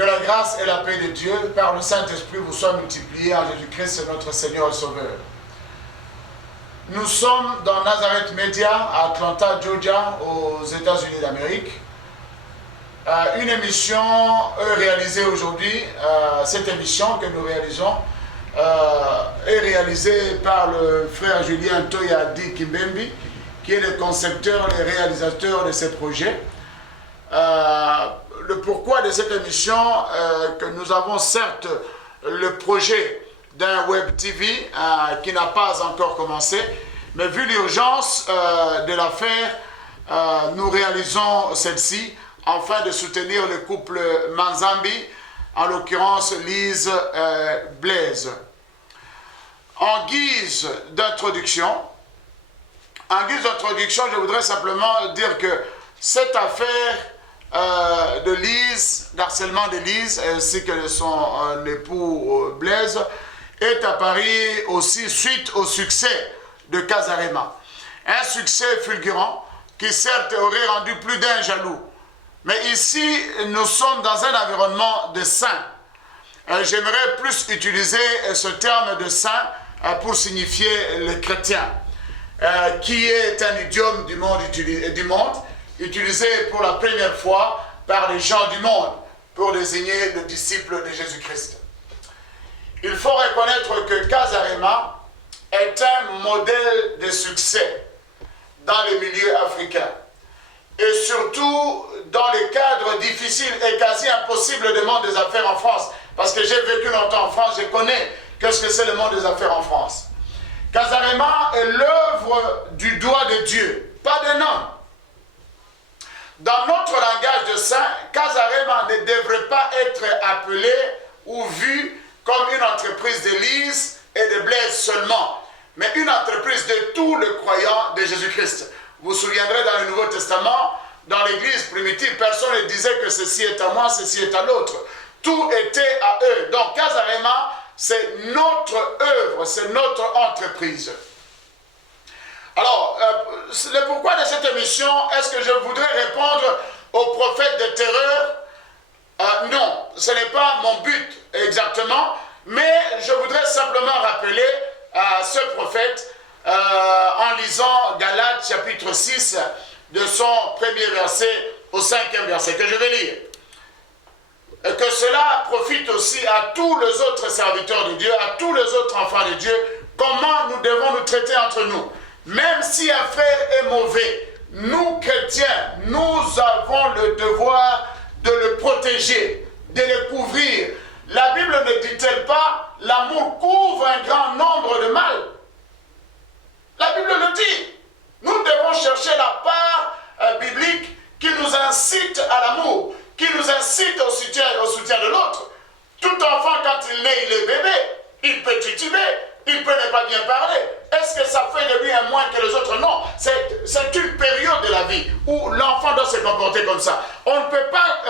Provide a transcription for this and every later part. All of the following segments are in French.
Que la grâce et la paix de Dieu, par le Saint-Esprit, vous soient multipliées en Jésus-Christ, notre Seigneur et Sauveur. Nous sommes dans Nazareth Media, à Atlanta, Georgia, aux États-Unis d'Amérique. Une émission réalisée aujourd'hui, cette émission que nous réalisons, est réalisée par le frère Julien Toyadi Kimbembi, qui est le concepteur et le réalisateur de ce projet. Le pourquoi de cette émission, que nous avons certes le projet d'un web TV qui n'a pas encore commencé, mais vu l'urgence de l'affaire, nous réalisons celle-ci afin de soutenir le couple Manzambi, en l'occurrence Lise Blaise. En guise d'introduction, je voudrais simplement dire que cette affaire de Lise, d'harcèlement de Lise, ainsi que de son époux Blaise, est apparue aussi suite au succès de Casarema. Un succès fulgurant qui certes aurait rendu plus d'un jaloux. Mais ici, nous sommes dans un environnement de saints. J'aimerais plus utiliser ce terme de saint pour signifier le chrétien, qui est un idiome du monde utilisé pour la première fois par les gens du monde pour désigner le disciple de Jésus-Christ. Il faut reconnaître que Casarema est un modèle de succès dans les milieux africains et surtout dans les cadres difficiles et quasi impossibles du monde des affaires en France, parce que j'ai vécu longtemps en France, je connais qu'est-ce que c'est le monde des affaires en France. Casarema est l'œuvre du doigt de Dieu, pas d'un homme. Dans notre langage de saint, Casarema ne devrait pas être appelé ou vu comme une entreprise de Lise et de Blaise seulement, mais une entreprise de tous les croyants de Jésus-Christ. Vous vous souviendrez dans le Nouveau Testament, dans l'église primitive, personne ne disait que ceci est à moi, ceci est à l'autre. Tout était à eux. Donc Casarema, c'est notre œuvre, c'est notre entreprise. Alors, le pourquoi de cette émission, est-ce que je voudrais répondre aux prophètes de terreur? Non, ce n'est pas mon but exactement, mais je voudrais simplement rappeler à ce prophète, en lisant Galates chapitre 6, de son premier verset au 5e verset, que je vais lire. Et que cela profite aussi à tous les autres serviteurs de Dieu, à tous les autres enfants de Dieu, comment nous devons nous traiter entre nous. Même si un frère est mauvais, nous chrétiens, nous avons le devoir de le protéger, de le couvrir. La Bible ne dit-elle pas, l'amour couvre un grand nombre de mal? La Bible le dit. Nous devons chercher la part biblique qui nous incite à l'amour, qui nous incite au soutien de l'autre. Tout enfant, quand il naît, il est bébé, il peut tituber, il peut ne pas bien parler. Est-ce que ça fait de lui un moins que les autres? Non, c'est une période de la vie où l'enfant doit se comporter comme ça. On ne peut pas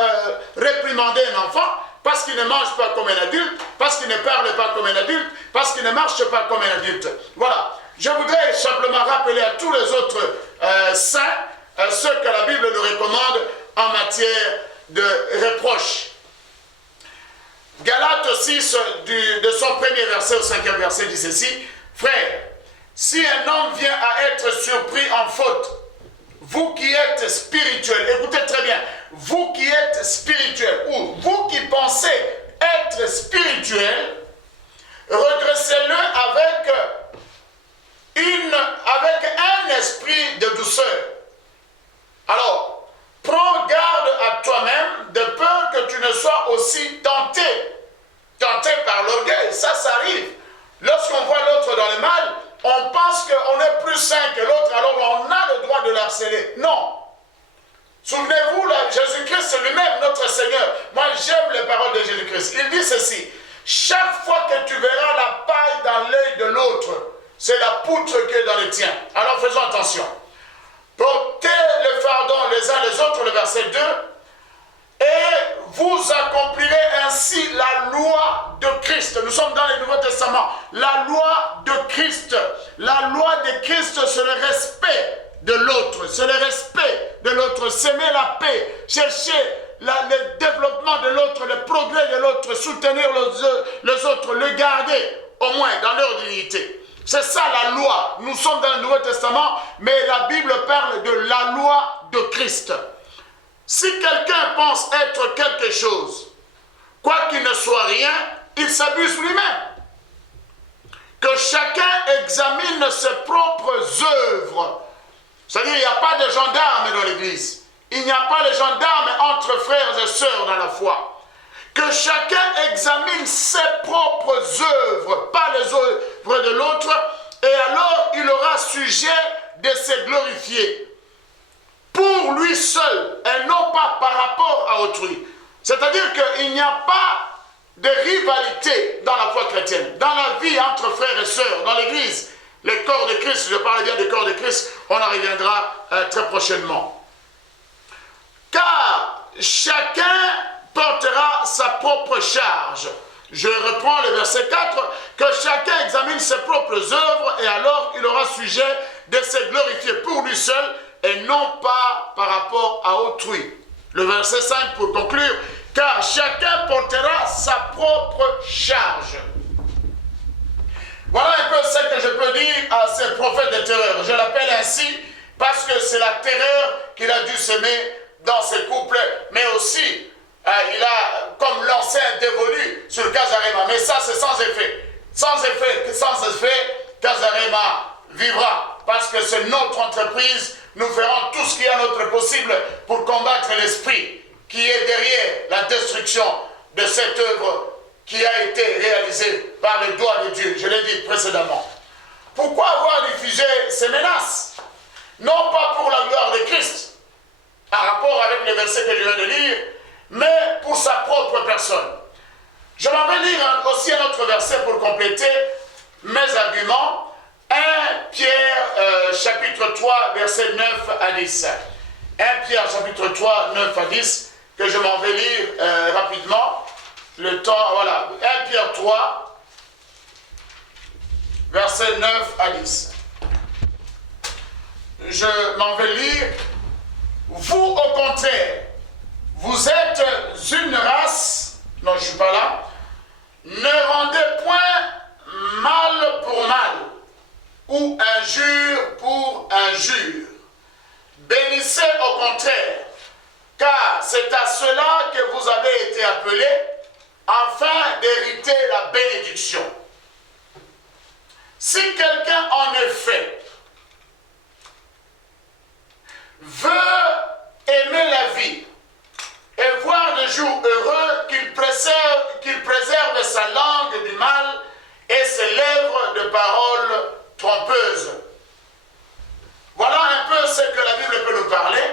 réprimander un enfant parce qu'il ne mange pas comme un adulte, parce qu'il ne parle pas comme un adulte, parce qu'il ne marche pas comme un adulte. Voilà. Je voudrais simplement rappeler à tous les autres saints ce que la Bible nous recommande en matière de reproche. Galates 6, de son premier verset au 5e verset, dit ceci: frère, si un homme vient à être surpris en faute, vous qui êtes spirituels, écoutez très bien, vous qui êtes spirituels, ou vous qui pensez être spirituels, redressez-le avec un esprit de douceur. Alors, prends garde à toi-même de peur que tu ne sois aussi tenté par l'orgueil. Ça arrive. Lorsqu'on voit l'autre dans le mal, on pense qu'on est plus saint que l'autre, alors on a le droit de l'harceler. Non. Souvenez-vous, Jésus-Christ lui-même, notre Seigneur. Moi, j'aime les paroles de Jésus-Christ. Il dit ceci: chaque fois que tu verras la paille dans l'œil de l'autre, c'est la poutre qui est dans le tien. Alors faisons attention. Portez le fardeau les uns les autres, le verset 2, et vous accomplirez ainsi la loi de Christ. Nous sommes dans le Nouveau Testament. La loi de Christ. La loi de Christ, c'est le respect de l'autre. C'est le respect de l'autre. S'aimer la paix. Chercher le développement de l'autre l'autre, le progrès de l'autre, soutenir les autres, le garder au moins dans leur dignité. C'est ça la loi. Nous sommes dans le Nouveau Testament, mais la Bible parle de la loi de Christ. Si quelqu'un pense être quelque chose, quoi qu'il ne soit rien, il s'abuse lui-même. Que chacun examine ses propres œuvres. C'est-à-dire, il n'y a pas de gendarmes dans l'Église. Il n'y a pas de gendarmes entre frères et sœurs dans la foi. Que chacun examine ses propres œuvres, pas les œuvres de l'autre, et alors il aura sujet de se glorifier pour lui seul, et non pas par rapport à autrui. C'est-à-dire qu'il n'y a pas de rivalité dans la foi chrétienne, dans la vie entre frères et sœurs, dans l'Église, le corps de Christ. Je parle bien du corps de Christ, on en reviendra très prochainement. Car chacun portera sa propre charge. Je reprends le verset 4, que chacun examine ses propres œuvres et alors il aura sujet de se glorifier pour lui seul et non pas par rapport à autrui. Le verset 5 pour conclure, car chacun portera sa propre charge. Voilà un peu ce que je peux dire à ce prophète de terreur. Je l'appelle ainsi parce que c'est la terreur qu'il a dû semer dans ses couples, mais aussi il a comme lancé un dévolu sur Kazarema. Mais ça, c'est sans effet. Sans effet, Kazarema vivra. Parce que c'est notre entreprise. Nous ferons tout ce qui est à notre possible pour combattre l'esprit qui est derrière la destruction de cette œuvre qui a été réalisée par le doigt de Dieu. Je l'ai dit précédemment. Pourquoi avoir diffusé ces menaces? Non pas pour la gloire de Christ, en rapport avec les versets que je viens de lire, mais pour sa propre personne. Je m'en vais lire aussi un autre verset pour compléter mes arguments. 1 Pierre chapitre 3 versets 9 à 10. 1 Pierre chapitre 3 9 à 10 que je m'en vais lire rapidement. Le temps, voilà. 1 Pierre 3 versets 9 à 10. Je m'en vais lire. Vous au contraire, vous êtes une race, non je ne suis pas là, ne rendez point mal pour mal, ou injure pour injure. Bénissez au contraire, car c'est à cela que vous avez été appelés, afin d'hériter la bénédiction. Si quelqu'un en effet veut aimer la vie et voir des jours heureux, qu'il préserve sa langue du mal et ses lèvres de paroles trompeuses. Voilà un peu ce que la Bible peut nous parler,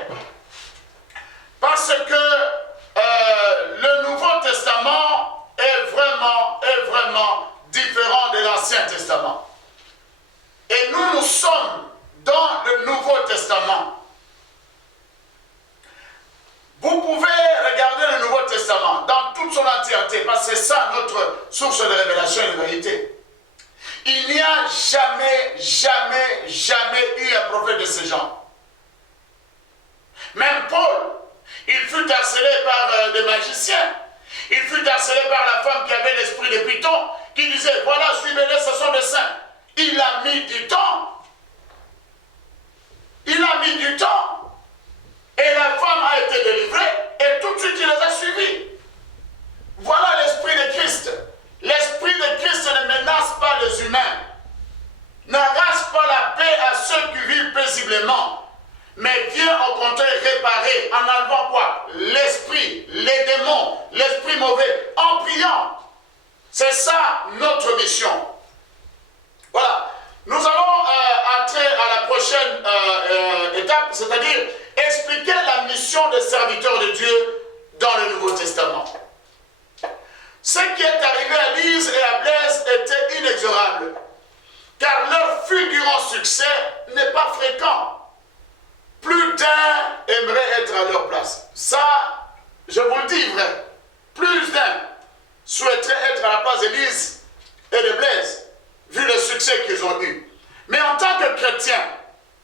parce que le Nouveau Testament est vraiment différent de l'Ancien Testament. Et nous sommes dans le Nouveau Testament. Vous pouvez regarder le Nouveau Testament dans toute son entièreté, parce que c'est ça notre source de révélation et de vérité. Il n'y a jamais eu un prophète de ce genre. Même Paul, il fut harcelé par des magiciens. Il fut harcelé par la femme qui avait l'esprit de Python, qui disait, voilà, suivez-les, ce sont des saints. Il a mis du temps. Il a mis du temps. Et la femme a été délivrée, et tout de suite il les a suivis. Voilà l'esprit de Christ. L'esprit de Christ ne menace pas les humains, n'arrache pas la paix à ceux qui vivent paisiblement, mais vient au contraire réparer en enlevant quoi? L'esprit, les démons, l'esprit mauvais, en priant. C'est ça notre mission. Voilà. Nous allons entrer à la prochaine étape, c'est-à-dire expliquer la mission des serviteurs de Dieu dans le Nouveau Testament. Ce qui est arrivé à Lise et à Blaise était inexorable, car leur fulgurant succès n'est pas fréquent. Plus d'un aimerait être à leur place. Ça, je vous le dis vrai. Plus d'un souhaiterait être à la place d'Élise et de Blaise, vu le succès qu'ils ont eu. Mais en tant que chrétiens,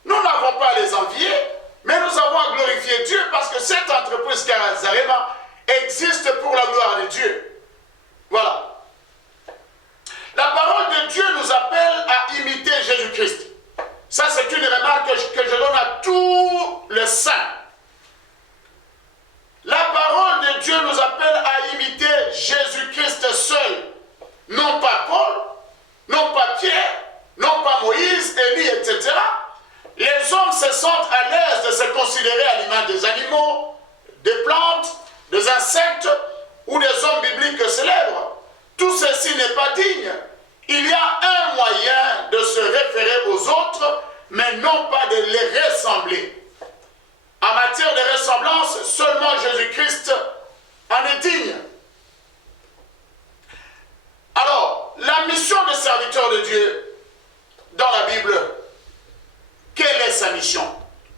nous n'avons pas à les envier, mais nous avons à glorifier Dieu parce que cette entreprise Kazarema existe pour la gloire de biblique célèbre. Tout ceci n'est pas digne. Il y a un moyen de se référer aux autres, mais non pas de les ressembler. En matière de ressemblance, seulement Jésus-Christ en est digne. Alors, la mission de serviteur de Dieu dans la Bible, quelle est sa mission?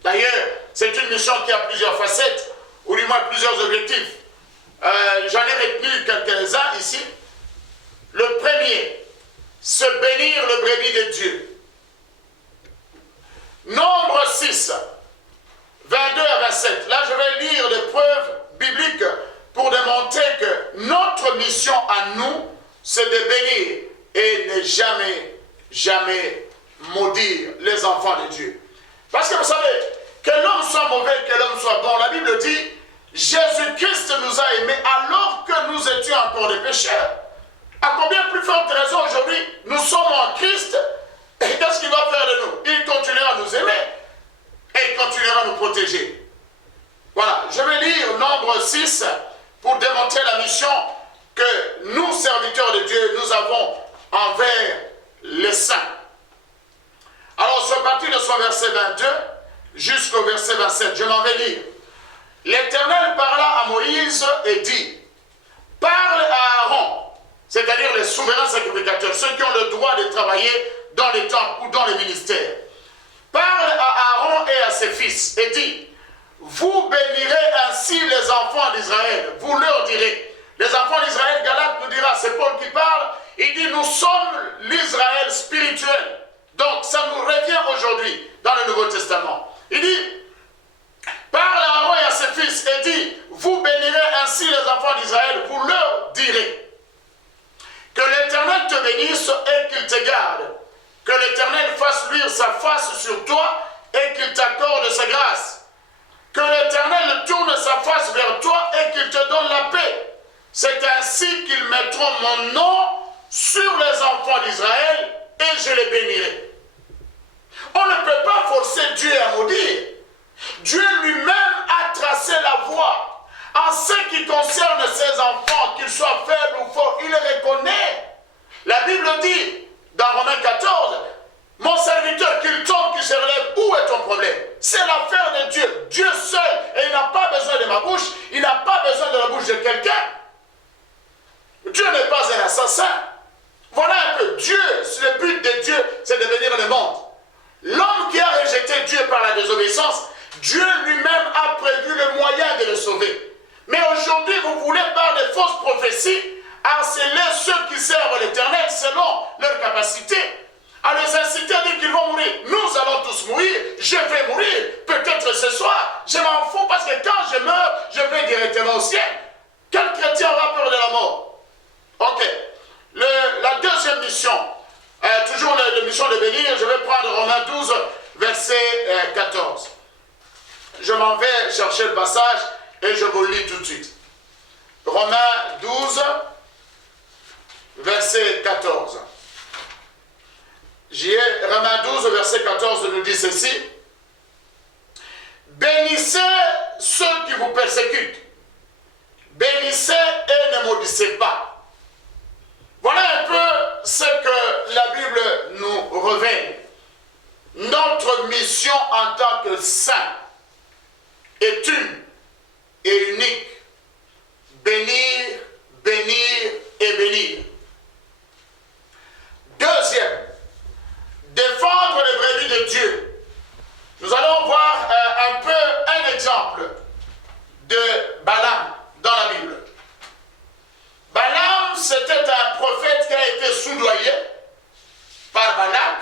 D'ailleurs, c'est une mission qui a plusieurs facettes, ou du moins plusieurs objectifs. J'en ai retenu quelques-uns ici. Le premier, se bénir le brebis de Dieu. Nombre 6, 22 à 27. Là, je vais lire des preuves bibliques pour démontrer que notre mission à nous, c'est de bénir et ne jamais maudire les enfants de Dieu. Parce que vous savez, que l'homme soit mauvais, que l'homme soit bon, la Bible dit, Jésus-Christ nous a aimés alors que nous étions encore des pécheurs. À combien plus forte raison aujourd'hui, nous sommes en Christ, et qu'est-ce qu'il va faire de nous? Il continuera à nous aimer, et il continuera à nous protéger. Voilà, je vais lire Nombre 6 pour démontrer la mission que nous, serviteurs de Dieu, nous avons envers les saints. Alors, c'est à partir de son verset 22 jusqu'au verset 27, je m'en vais lire. L'Éternel parla à Moïse et dit, parle à Aaron, c'est-à-dire les souverains sacrificateurs, ceux qui ont le droit de travailler dans les temples ou dans les ministères. Parle à Aaron et à ses fils et dit, vous bénirez ainsi les enfants d'Israël, vous leur direz. Les enfants d'Israël, Galate nous dira, c'est Paul qui parle, il dit, nous sommes l'Israël spirituel. Donc, ça nous revient aujourd'hui dans le Nouveau Testament. Il dit, parle à Aaron et à ses fils et dit, vous bénirez ainsi les enfants d'Israël, vous leur direz. Que l'Éternel te bénisse et qu'il te garde. Que l'Éternel fasse luire sa face sur toi et qu'il t'accorde sa grâce. Que l'Éternel tourne sa face vers toi et qu'il te donne la paix. C'est ainsi qu'ils mettront mon nom sur les enfants d'Israël et je les bénirai. On ne peut pas forcer Dieu à maudire. Dieu lui-même a tracé la voie. En ce qui concerne ses enfants, qu'ils soient faibles ou forts, il les reconnaît. La Bible dit, dans Romains 14, mon serviteur, qu'il tombe, qu'il se relève, où est ton problème? C'est l'affaire de Dieu. Dieu seul, et il n'a pas besoin de ma bouche, il n'a pas besoin de la bouche de quelqu'un. Dieu n'est pas un assassin. Voilà un peu Dieu, le but de Dieu, c'est de bénir le monde. L'homme qui a rejeté Dieu par la désobéissance, Dieu lui-même a prévu le moyen de le sauver. Mais aujourd'hui, vous voulez par des fausses prophéties harceler ceux qui servent l'Éternel selon leur capacité, à les inciter à dire qu'ils vont mourir. Nous allons tous mourir, je vais mourir, peut-être ce soir, je m'en fous parce que quand je meurs, je vais directement au ciel. Quel chrétien aura peur de la mort? Ok. La deuxième mission, toujours la mission de bénir, je vais prendre Romains 12, verset 14. Je m'en vais chercher le passage et je vous le lis tout de suite. Romains 12, verset 14. Romains 12, verset 14 nous dit ceci. Bénissez ceux qui vous persécutent. Bénissez et ne maudissez pas. Voilà un peu ce que la Bible nous révèle. Notre mission en tant que saints est une et unique. Bénir, bénir et bénir. Deuxième, défendre les brebis de Dieu. Nous allons voir un peu un exemple de Balaam dans la Bible. Balaam, c'était un prophète qui a été soudoyé par Balak,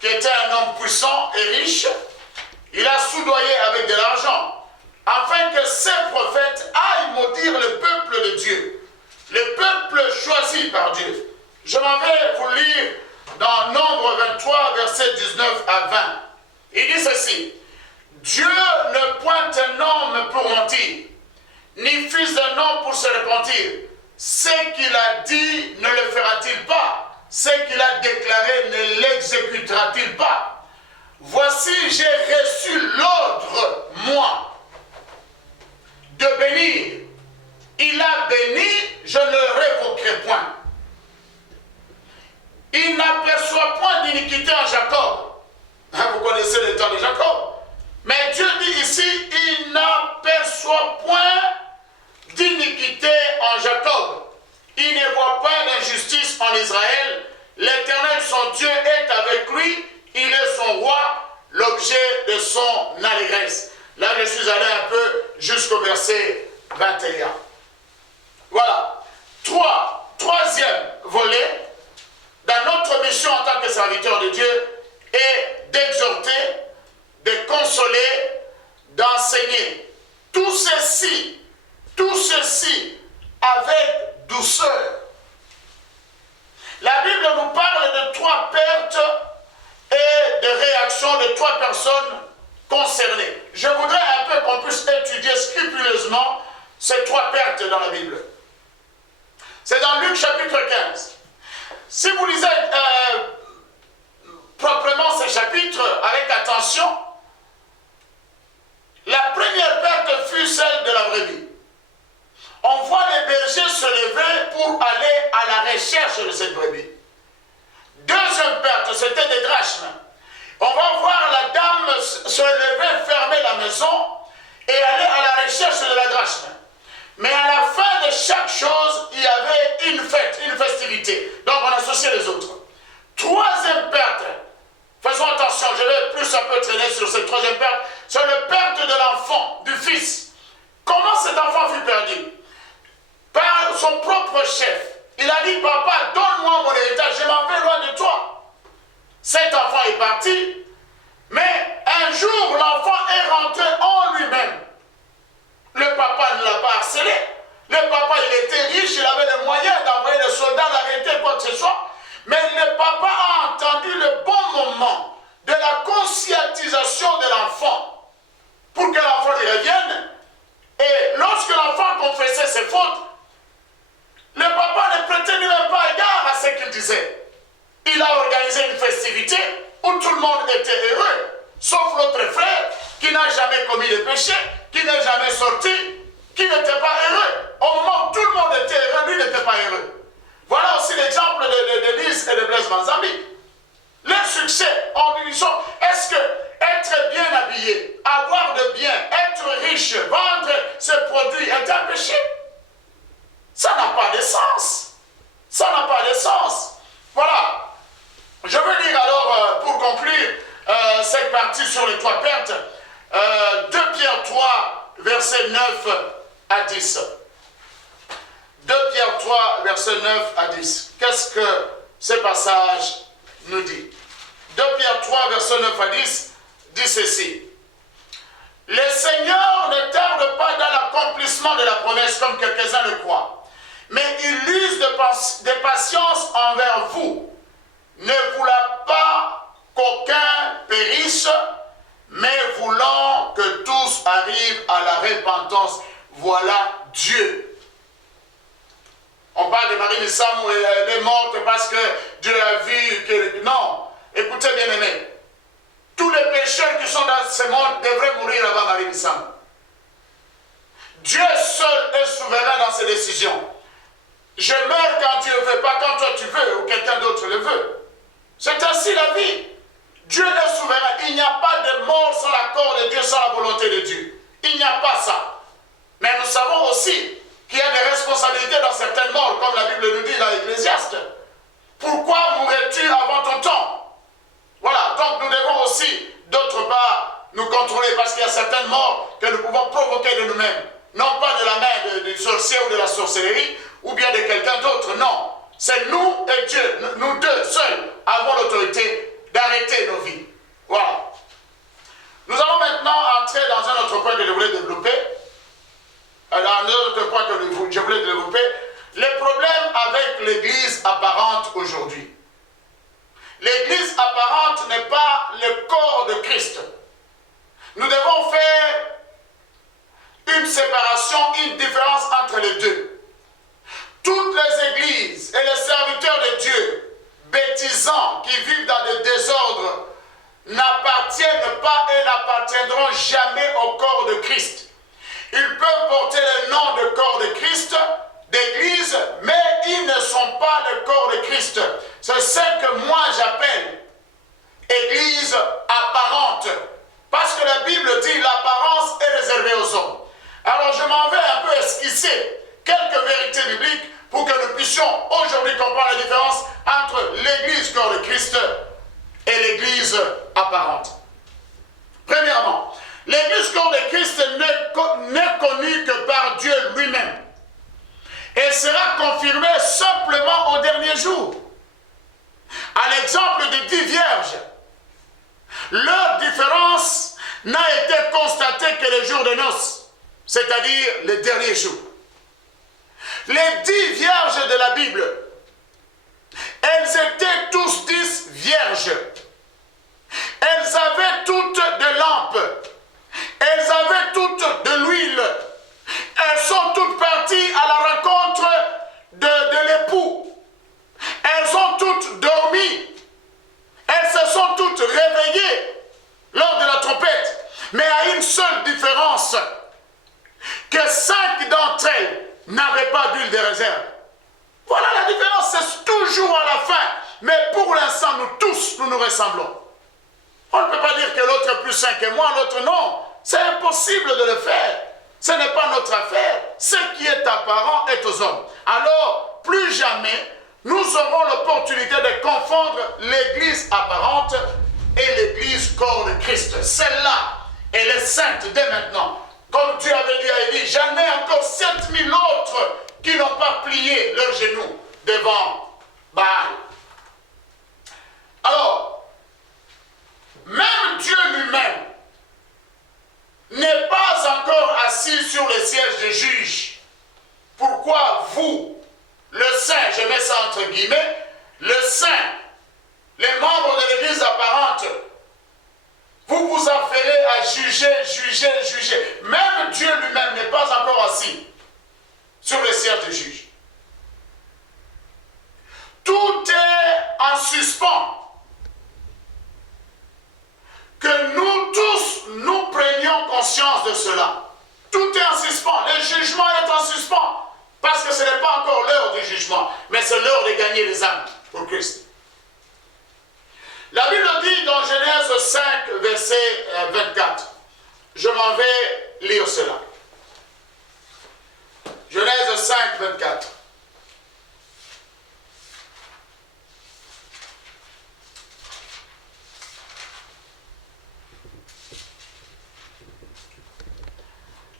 qui était un homme puissant et riche. Il a soudoyé avec de l'argent, afin que ces prophètes aillent maudire le peuple de Dieu, le peuple choisi par Dieu. Je m'en vais vous lire dans Nombre 23, versets 19 à 20. Il dit ceci, « Dieu ne pointe un homme pour mentir, ni fils d'un homme pour se repentir. Ce qu'il a dit ne le fera-t-il pas? Ce qu'il a déclaré ne l'exécutera-t-il pas? Voici, j'ai reçu l'ordre, moi, de bénir. Il a béni, je je ne le révoquerai point. Il n'aperçoit point d'iniquité en Jacob. Vous connaissez le temps de Jacob. Mais Dieu dit ici, il n'aperçoit point d'iniquité en Jacob. Il ne voit pas d'injustice en Israël. L'Éternel, son Dieu, est avec lui. Il est son roi, l'objet de son allégresse. Là, je suis allé un peu jusqu'au verset 21. Voilà. Troisième volet dans notre mission en tant que serviteur de Dieu est d'exhorter, de consoler, d'enseigner. Tout ceci avec douceur. La Bible nous parle de 3 pertes et de réactions de 3 personnes concernées. Je voudrais un peu qu'on puisse étudier scrupuleusement ces 3 pertes dans la Bible. C'est dans Luc chapitre 15. Si vous lisez proprement ces chapitres avec attention, la première perte fut celle de la brebis. On voit les bergers se lever pour aller à la recherche de cette brebis. Deuxième perte, c'était des drachmes. On va voir la dame se lever, fermer la maison et aller à la recherche de la drachme. Mais à la fin de chaque chose, il y avait une fête, une festivité. Donc on associait les autres. Troisième perte. Faisons attention, je vais plus un peu traîner sur cette troisième perte. C'est la perte de l'enfant, du fils. Comment cet enfant fut perdu? Par son propre chef. Il a dit, papa, donne-moi mon héritage, je m'en vais loin de toi. Cet enfant est parti, mais un jour, l'enfant est rentré en lui-même. Le papa ne l'a pas harcelé. Le papa, il était riche, il avait les moyens d'envoyer les soldats, l'arrêter, quoi que ce soit. Mais le papa a entendu le bon moment de la conscientisation de l'enfant pour que l'enfant lui revienne. Et lorsque l'enfant confessait ses fautes, le papa ne prêtait même pas égard à ce qu'il disait. Il a organisé une festivité où tout le monde était heureux, sauf l'autre frère qui n'a jamais commis de péché, qui n'est jamais sorti, qui n'était pas heureux. Au moment où tout le monde était heureux, lui n'était pas heureux. Voilà aussi l'exemple de Lise et de Blaise Manzambi. Leur succès en disant, est-ce que être bien habillé, avoir de bien, être riche, vendre ses produits est un péché? Ça n'a pas de sens. Ça n'a pas de sens. Voilà. Je veux dire alors, pour conclure cette partie sur les 3 pertes, 2 Pierre 3, versets 9 à 10. 2 Pierre 3, versets 9 à 10. Qu'est-ce que ce passage nous dit? 2 Pierre 3, versets 9 à 10, dit ceci. Le Seigneur ne tarde pas dans l'accomplissement de la promesse comme quelques-uns le croient, mais il use de patience envers vous, ne voulant pas qu'aucun périsse, mais voulant que tous arrivent à la repentance. Voilà Dieu. On parle de Marie Missam où elle est morte parce que Dieu a vu que... Non, écoutez bien aimés, tous les pécheurs qui sont dans ce monde devraient mourir avant Marie Missam. Dieu seul est souverain dans ses décisions. Je meurs quand Dieu ne veut, pas quand toi tu veux ou quelqu'un d'autre le veut. C'est ainsi la vie. Dieu est souverain. Il n'y a pas de mort sans l'accord de Dieu, sans la volonté de Dieu. Il n'y a pas ça. Mais nous savons aussi qu'il y a des responsabilités dans certaines morts, comme la Bible nous dit dans l'Ecclésiaste. Pourquoi mourrais-tu avant ton temps? Voilà, donc nous devons aussi, d'autre part, nous contrôler, parce qu'il y a certaines morts que nous pouvons provoquer de nous-mêmes. Non pas de la main du sorcier ou de la sorcellerie, ou bien de quelqu'un d'autre, non. C'est nous et Dieu, nous deux seuls avons l'autorité d'arrêter nos vies. Voilà. Nous allons maintenant entrer dans un autre point que je voulais développer. Dans un autre point que je voulais développer. Les problèmes avec l'église apparente aujourd'hui. L'église apparente n'est pas le corps de Christ. Nous devons faire une séparation, une différence entre les deux. Toutes les églises et les serviteurs de Dieu, bêtisants, qui vivent dans le désordre, n'appartiennent pas et n'appartiendront jamais au corps de Christ. Ils peuvent porter le nom de corps de Christ, d'église, sera confirmé simplement au dernier jour. À l'exemple des 10 vierges, leur différence n'a été constatée que le jour de noces, c'est-à-dire le dernier jour. Les 10 vierges de la Bible, elles étaient tous 10 vierges. Elles avaient toutes des lampes. Elles avaient toutes de l'huile. Elles sont toutes parties à la rencontre de l'époux. Elles ont toutes dormi. Elles se sont toutes réveillées lors de la trompette. Mais à une seule différence, que 5 d'entre elles n'avaient pas d'huile de réserve. Voilà la différence, c'est toujours à la fin. Mais pour l'instant, nous tous, nous nous ressemblons. On ne peut pas dire que l'autre est plus saint que moi, l'autre non. C'est impossible de le faire. Ce n'est pas notre affaire. Ce qui est apparent est aux hommes. Alors, plus jamais, nous aurons l'opportunité de confondre l'église apparente et l'église corps de Christ. Celle-là, elle est sainte dès maintenant. Comme Dieu avait dit à Élie, j'en ai encore 7000 autres qui n'ont pas plié leurs genoux devant Baal. Alors, même Dieu lui-même n'est pas encore assis sur le siège de juge. Pourquoi vous, le saint, je mets ça entre guillemets, le saint, les membres de l'église apparente, vous vous affairez à juger. Même Dieu lui-même n'est pas encore assis sur le siège de juge. Tout est en suspens. Que nous tous, nous prenions conscience de cela. Tout est en suspens. Le jugement est en suspens. Parce que ce n'est pas encore l'heure du jugement, mais c'est l'heure de gagner les âmes pour Christ. La Bible dit dans Genèse 5, verset 24. Je m'en vais lire cela. Genèse 5, 24.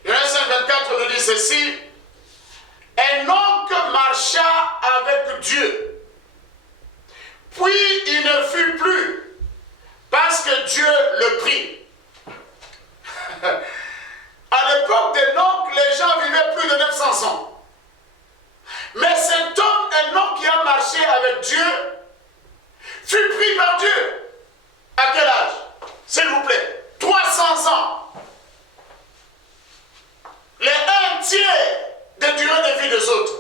Genèse 5, 24 nous dit ceci. Enoch marcha avec Dieu. Puis il ne fut plus, parce que Dieu le prit. À l'époque d'Enoch, les gens vivaient plus de 900 ans. Mais cet homme, Enoch, qui a marché avec Dieu, fut pris par Dieu. À quel âge? S'il vous plaît, 300 ans. Les 1/3 de durée de vie des autres.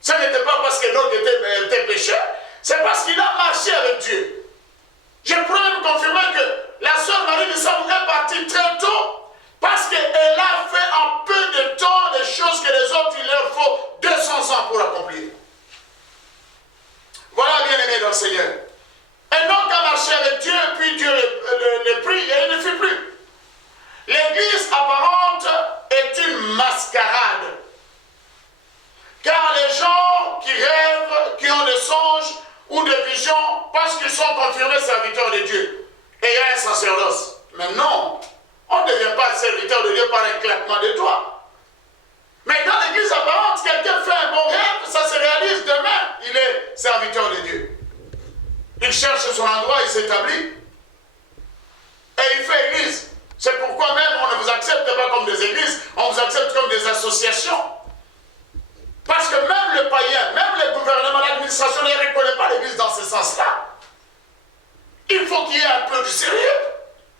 Ce n'était pas parce qu'Enoch était pécheur, c'est parce qu'il a marché avec Dieu. Je pourrais même confirmer que la sœur Marie de Samuel est partie très tôt parce qu'elle a fait en peu de temps les choses que les autres, il leur faut 200 ans pour accomplir. Voilà, bien aimé dans le Seigneur. Enoch a marché avec Dieu, puis Dieu le prit et il ne fut plus. L'église apparente est une mascarade. Car les gens qui rêvent, qui ont des songes ou des visions, parce qu'ils sont confirmés serviteurs de Dieu, et il y a un sacerdoce. Mais non, on ne devient pas serviteur de Dieu par un claquement de doigts. Mais dans l'église apparente, quelqu'un fait un bon rêve, ça se réalise demain, il est serviteur de Dieu. Il cherche son endroit, il s'établit. Et il fait église. C'est pourquoi même on ne vous accepte pas comme des églises, on vous accepte comme des associations. Parce que même le païen, même le gouvernement, l'administration ne reconnaît pas l'église dans ce sens-là. Il faut qu'il y ait un peu de sérieux.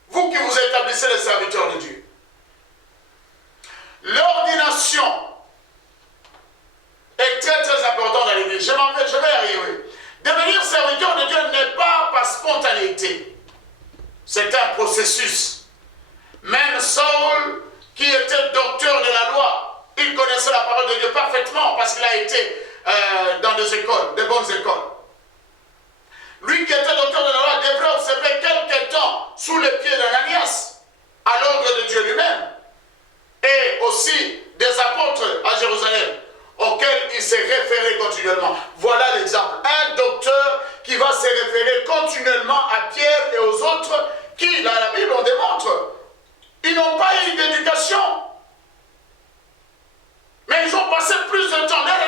Vous qui vous établissez les serviteurs de Dieu. L'ordination est très très importante dans l'église. Je vais y arriver. Devenir serviteur de Dieu n'est pas par spontanéité. C'est un processus. Même Saul, qui était docteur de la loi, il connaissait la parole de Dieu parfaitement parce qu'il a été dans des écoles, des bonnes écoles. Lui qui était docteur de la loi devrait observer quelque temps sous les pieds d'Ananias, à l'ordre de Dieu lui-même, et aussi des apôtres à Jérusalem, auxquels il s'est référé continuellement. Voilà l'exemple. Un docteur qui va se référer continuellement à Pierre et aux autres qui, dans la Bible, on démontre, ils n'ont pas eu d'éducation. Mais ils ont passé plus de temps. Leur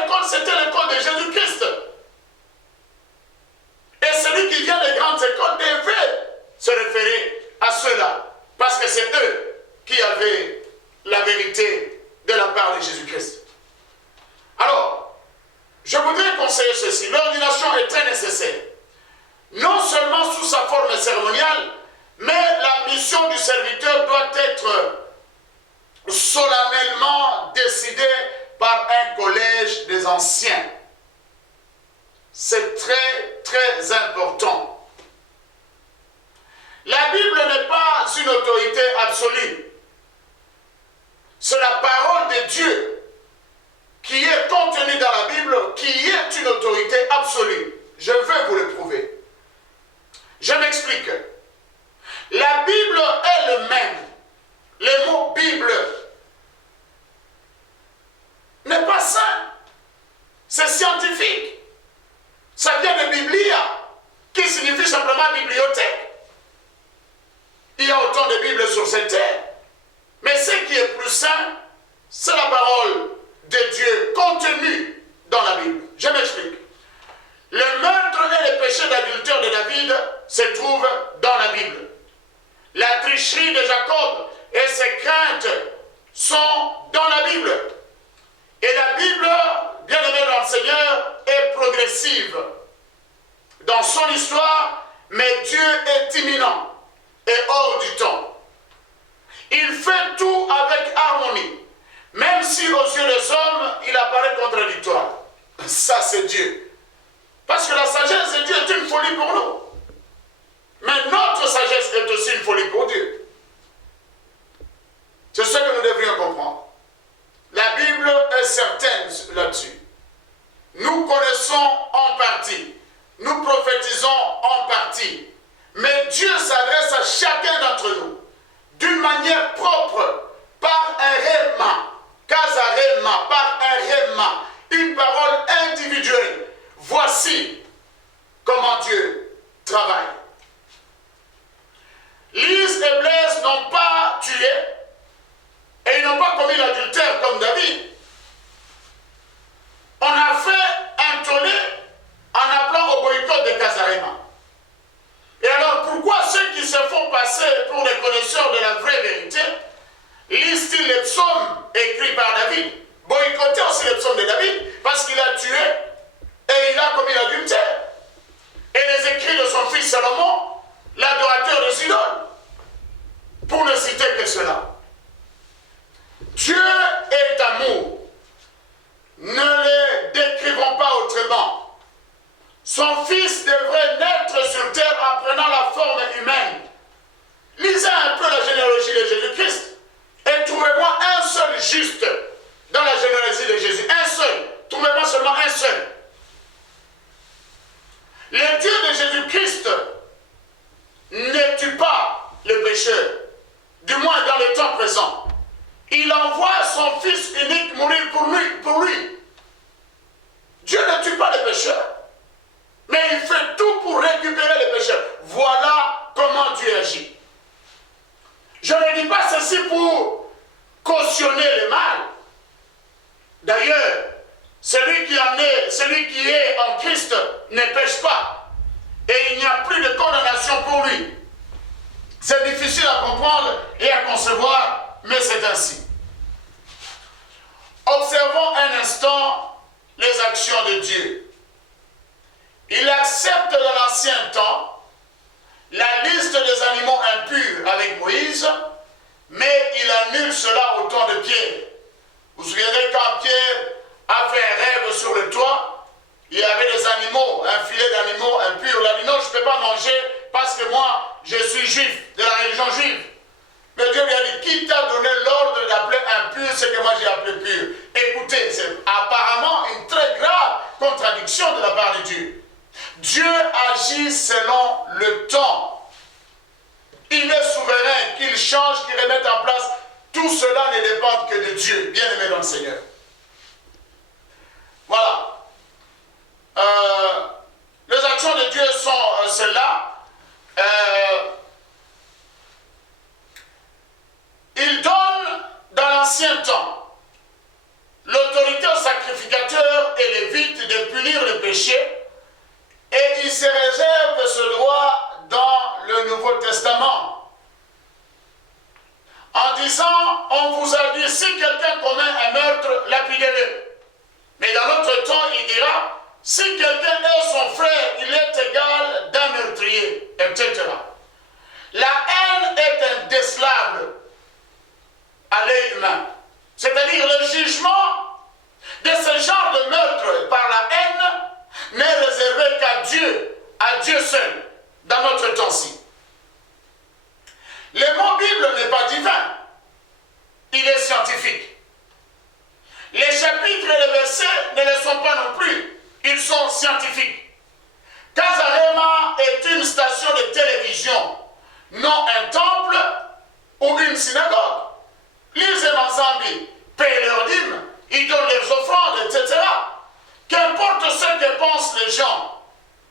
anciens. C'est très, très important. La Bible n'est pas une autorité absolue. C'est la parole de Dieu qui est contenue dans la Bible, qui est une autorité absolue. Je vais vous le prouver. Je m'explique. La Bible elle-même, le mot Bible, n'est pas ça. C'est scientifique. Ça vient de Biblia, qui signifie simplement bibliothèque. Il y a autant de Bibles sur cette terre. Mais ce qui est plus saint, c'est la parole de Dieu contenue dans la Bible. Je m'explique. Le meurtre et le péché d'adultère de David se trouvent dans la Bible. La tricherie de Jacob et ses craintes sont dans la Bible. Et la Bible, bien aimée dans le Seigneur, est progressive dans son histoire, mais Dieu est imminent et hors du temps. Il fait tout avec harmonie, même si aux yeux des hommes, il apparaît contradictoire. Ça, c'est Dieu. Parce que la sagesse de Dieu est une folie pour nous. Mais notre sagesse est aussi une folie pour Dieu. C'est ce que nous devrions comprendre. La Bible est certaine là-dessus. Nous connaissons en partie. Nous prophétisons en partie. Mais Dieu s'adresse à chacun d'entre nous d'une manière propre, par un rhéma, kasarema, par un rhéma, une parole individuelle. Voici comment Dieu travaille. Lise et Blaise n'ont pas tué et ils n'ont pas commis l'adultère comme David. On a fait un tollé en appelant au boycott de Kasarema. Et alors pourquoi ceux qui se font passer pour des connaisseurs de la vraie vérité lisent-ils les psaumes écrits par David? Boycotter aussi les psaumes de David parce qu'il a tué et il a commis l'adultère. Et les écrits de son fils Salomon, l'adorateur des idoles, pour ne citer que cela. Dieu est amour. Ne le décrivons pas autrement. Son fils devrait naître sur terre en prenant la forme humaine. Lisez un peu la généalogie de Jésus-Christ et trouvez-moi un seul juste dans la généalogie de Jésus. Un seul. Trouvez-moi seulement un seul. Le Dieu de Jésus-Christ ne tue pas le pécheur, du moins dans le temps présent. Il envoie son Fils unique mourir pour lui. Dieu ne tue pas les pécheurs, mais il fait tout pour récupérer les pécheurs. Voilà comment Dieu agit. Je ne dis pas ceci pour cautionner le mal. D'ailleurs, celui qui est en Christ ne pêche pas. Et il n'y a plus de condamnation pour lui. C'est difficile à comprendre et à concevoir, mais c'est ainsi. Observons un instant les actions de Dieu. Il accepte dans l'ancien temps la liste des animaux impurs avec Moïse, mais il annule cela au temps de Pierre. Vous vous souviendrez quand Pierre a fait un rêve sur le toit, il y avait des animaux, un filet d'animaux impurs. Il a dit non, je ne peux pas manger parce que moi, je suis juif, de la religion juive. Mais Dieu lui a dit, qui t'a donné l'ordre d'appeler impur ce que moi j'ai appelé pur? Écoutez, c'est apparemment une très grave contradiction de la part de Dieu. Dieu agit selon le temps. Il est souverain, qu'il change, qu'il remette en place. Tout cela ne dépend que de Dieu, bien aimé dans le Seigneur. Voilà. Les actions de Dieu sont celles-là. Il donne dans l'ancien temps l'autorité aux sacrificateurs et lévites de punir le péché, et il se réserve ce droit dans le Nouveau Testament en disant, on vous a dit, si quelqu'un commet un meurtre, lapidez-le. Mais dans notre temps, il dira, si quelqu'un est son frère, il est égal d'un meurtrier, etc. La haine est indécelable à l'œil humain. C'est-à-dire le jugement de ce genre de meurtre Dieu seul, dans notre temps-ci. Le mot Bible n'est pas divin, il est scientifique. Les chapitres et les versets ne le sont pas non plus, ils sont scientifiques. Kazarema est une station de télévision, non un temple ou une synagogue. Les Mazambi payent leurs dîmes, ils donnent leurs offrandes, etc. Qu'importe ce que pensent les gens,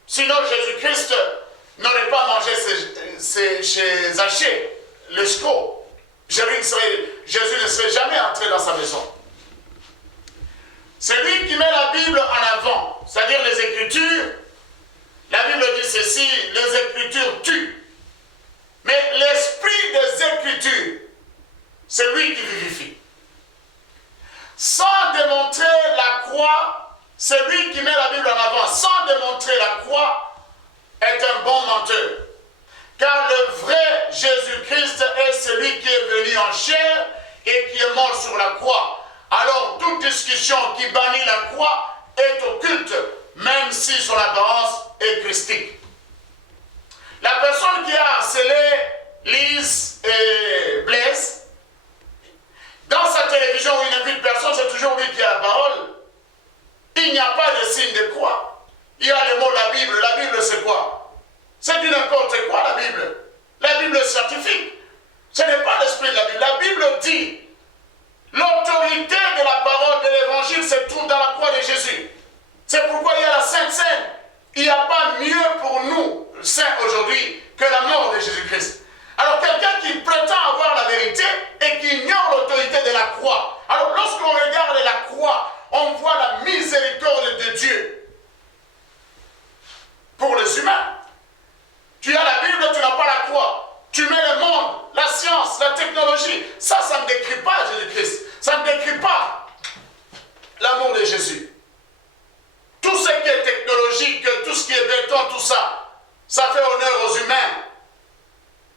sinon Jésus-Christ n'aurait pas mangé chez Zachée, l'escroc. Jésus ne serait jamais entré dans sa maison. C'est lui qui met la Bible en avant, c'est-à-dire les Écritures. La Bible dit ceci, les Écritures tuent. Mais l'esprit des Écritures, c'est lui qui vivifie. Sans démontrer la croix, c'est lui qui met la Bible en avant. Sans démontrer la croix, est un bon menteur. Car le vrai Jésus-Christ est celui qui est venu en chair et qui est mort sur la croix. Alors toute discussion qui bannit la croix est occulte, même si son apparence est christique. La personne qui a harcelé Lise et Blaise, dans sa télévision où il n'invite personne, c'est toujours lui qui a la parole. Il n'y a pas de signe de croix. Il y a le mot la Bible. La Bible, c'est quoi? C'est du n'importe quoi, la Bible. La Bible est scientifique. Ce n'est pas l'esprit de la Bible. La Bible dit l'autorité de la parole de l'évangile se trouve dans la croix de Jésus. C'est pourquoi il y a la Sainte Seine. Il n'y a pas mieux pour nous, saints aujourd'hui, que la mort de Jésus-Christ. Alors quelqu'un qui prétend avoir la vérité et qui ignore l'autorité de la croix. Alors lorsqu'on regarde la croix, on voit la miséricorde de Dieu pour les humains. Tu as la Bible, tu n'as pas la croix. Tu mets le monde, la science, la technologie. Ça ne décrit pas Jésus-Christ. Ça ne décrit pas l'amour de Jésus. Tout ce qui est technologique, tout ce qui est béton, tout ça, ça fait honneur aux humains.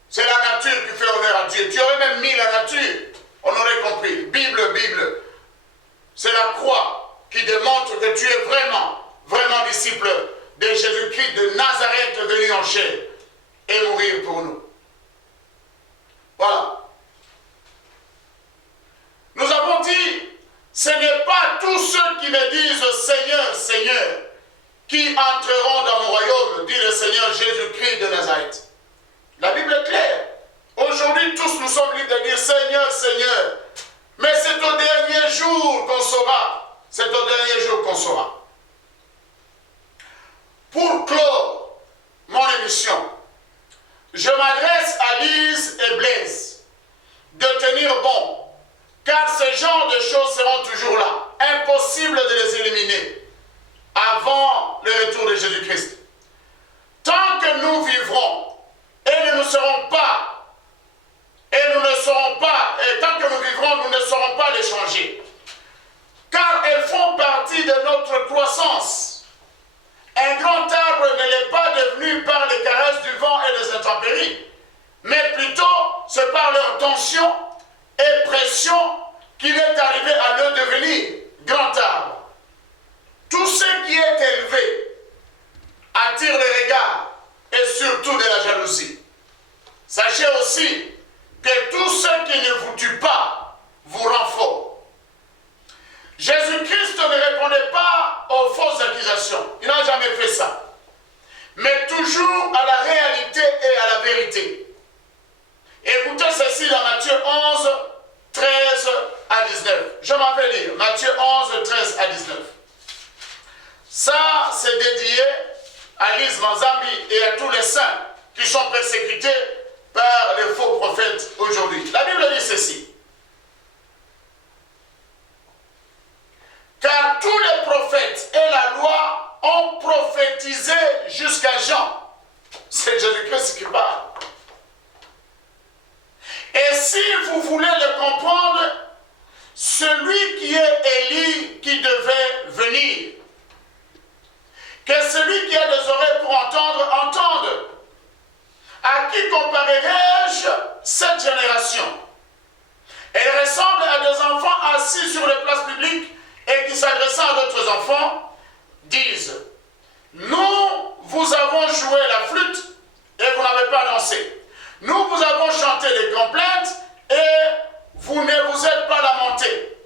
C'est la nature qui fait honneur à Dieu. Tu aurais même mis la nature, on aurait compris. Bible, Bible. C'est la croix qui démontre que tu es vraiment disciple de Jésus-Christ de Nazareth venu en chair et mourir pour nous. Voilà. Nous avons dit, ce n'est pas tous ceux qui me disent Seigneur, Seigneur, qui entreront dans mon royaume, dit le Seigneur Jésus-Christ de Nazareth. La Bible est claire. Aujourd'hui, tous nous sommes libres de dire Seigneur, Seigneur. Mais c'est au dernier jour qu'on saura. C'est au dernier jour qu'on saura. Pour clore mon émission, je m'adresse à Lise et Blaise de tenir bon, car ce genre de choses seront toujours là. Impossible de les éliminer avant le retour de Jésus-Christ. Tant que nous vivrons, et nous ne serons pas, et tant que nous vivrons, nous ne saurons pas les changer. Car elles font partie de notre croissance. Un grand arbre ne l'est pas devenu par les caresses du vent et des intempéries, mais plutôt c'est par leur tension et pression qu'il est arrivé à le devenir grand arbre. Tout ce qui est élevé attire le regard et surtout de la jalousie. Sachez aussi que tout ce qui ne vous tue pas vous rend fort. Jésus-Christ ne répondait pas aux fausses accusations. Il n'a jamais fait ça. Mais toujours à la réalité et à la vérité. Écoutez ceci dans Matthieu 11, 13 à 19. Je m'en vais lire. Matthieu 11, 13 à 19. Ça, c'est dédié à Lise Manzambi et à tous les saints qui sont persécutés par les faux prophètes aujourd'hui. La Bible dit ceci. Car tous les prophètes et la loi ont prophétisé jusqu'à Jean. C'est Jésus-Christ qui parle. Et si vous voulez le comprendre, celui qui est Élie qui devait venir, que celui qui a des oreilles pour entendre, entende. À qui comparerai-je cette génération? Elle ressemble à des enfants assis sur les places publiques et qui, s'adressant à d'autres enfants, disent « Nous vous avons joué la flûte et vous n'avez pas dansé. Nous vous avons chanté des complaintes et vous ne vous êtes pas lamentés.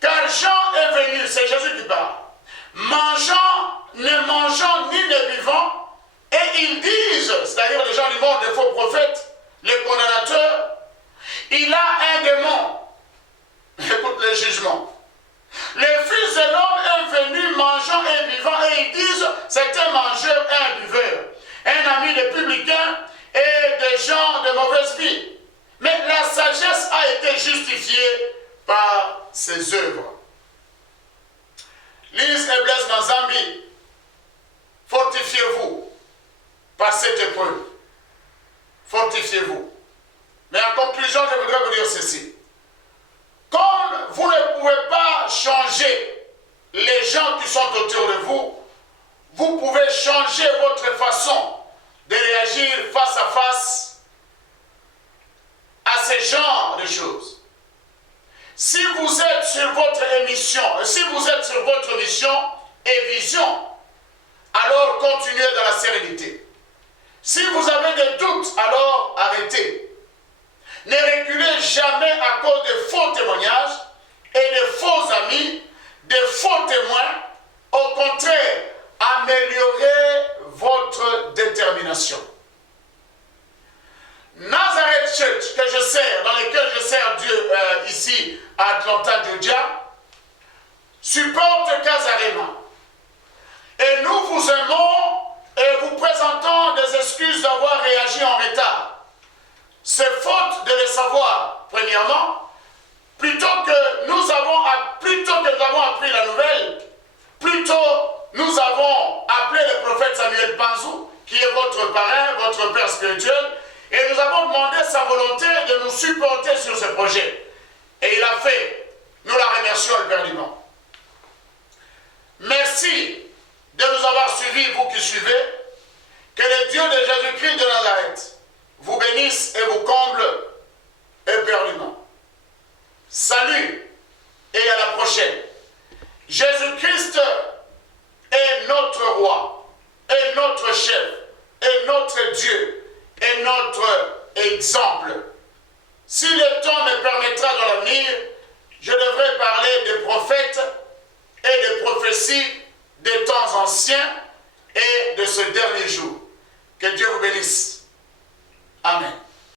Car Jean est venu, c'est Jésus qui parle, ne mangeant ni ne buvant, et ils disent, c'est-à-dire les gens du monde, les faux prophètes, les condamnateurs, il a un démon. Écoute les jugements. Le Fils de l'homme est venu mangeant et buvant, et ils disent, c'est un mangeur et un buveur, un ami des publicains et des gens de mauvaise vie. Mais la sagesse a été justifiée par ses œuvres. Lise et blesse dans Zambie. Fortifiez-vous par cette épreuve. Fortifiez-vous. Mais en conclusion, je voudrais vous dire ceci. Comme vous ne pouvez pas changer les gens qui sont autour de vous, vous pouvez changer votre façon de réagir face à face à ce genre de choses. Si vous êtes sur votre mission et vision, alors continuez dans la sérénité. Si vous avez des doutes, alors arrêtez. Ne reculez jamais à cause de faux témoignages et de faux amis, de faux témoins. Au contraire, améliorez votre détermination. Nazareth Church, que je sers, dans lequel je sers Dieu ici à Atlanta, Georgia, supporte Casarema. Et nous vous aimons et vous présentons des excuses d'avoir réagi en retard. C'est faute de le savoir, premièrement, plutôt que nous avons appris la nouvelle, nous avons appelé le prophète Samuel Panzou, qui est votre parrain, votre père spirituel, et nous avons demandé sa volonté de nous supporter sur ce projet. Et il a fait. Nous la remercions éperdument. Merci de nous avoir suivis, vous qui suivez. Que le Dieu de Jésus-Christ de Nazareth vous bénisse et vous comble éperdument. Salut et à la prochaine. Jésus-Christ est notre roi, est notre chef, est notre Dieu, est notre exemple. Si le temps me permettra dans l'avenir, je devrais parler des prophètes et des prophéties des temps anciens et de ce dernier jour. Que Dieu vous bénisse. Amen.